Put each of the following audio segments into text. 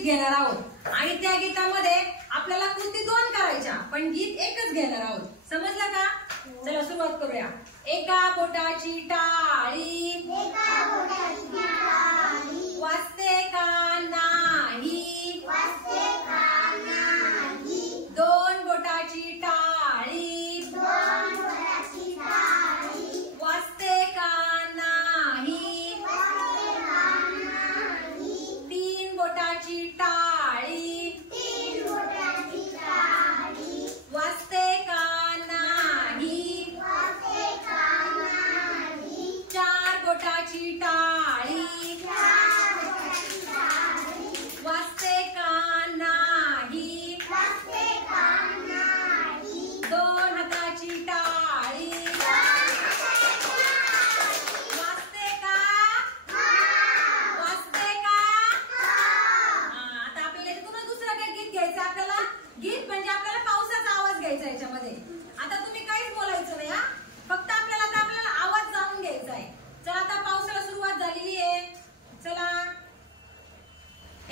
गीत घेणार आहोत आणि त्या गीतामध्ये आपल्याला कृती 2 करायच्या पण गीत एकच घेणार आहोत. समजलं का? चला सुरुवात करूया. एका बोटाची टाळी वाजते का नाही, 2 बोटाची टाळी वाजते का नाही, 3 बोटाची टाळी वाजते का नाही, 4 बोटाची टाळी वाजते का नाही, 2 हाताची टाळी वाजते का, वाजते का? आता आपल्याला याच्यातून दुसरं काही गीत घ्यायचं. आपल्याला गीत म्हणजे आपल्याला पावसाचा आवाज घ्यायचा याच्यामध्ये. आता तुम्ही काहीच बोलायचं नाही हा, फक्त आपल्याला आवाज जाणून घ्यायचा आहे. चला आता पावसाला सुरुवात झालेली आहे. चला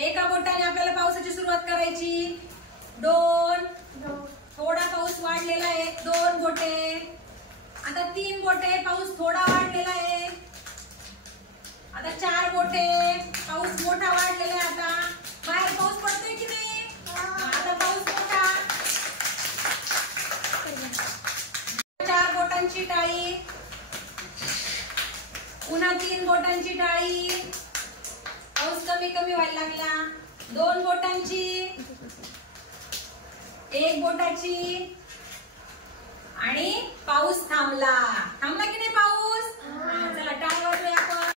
एका बोटाने आपल्याला पावसाची सुरुवात करायची. 2 थोडा पाऊस वाढलेला आहे, 2 बोटे. आता 3 बोटे, पाऊस थोडा वाढलेला आहे. आता 4 बोटे, पाऊस मोठा वाढलेला आहे. आता बाहेर पाऊस पडतोय की नाही? आता पाऊस मोठा. 4 बोटांची टाळी, पुन्हा 3 बोटांची टाळी. पाऊस कमी कमी व्हायला लागला. 2 बोटांची, 1 बोटाची आणि पाऊस थांबला. थांबला की नाही पाऊस? चला टाळी वाजवूया आपण.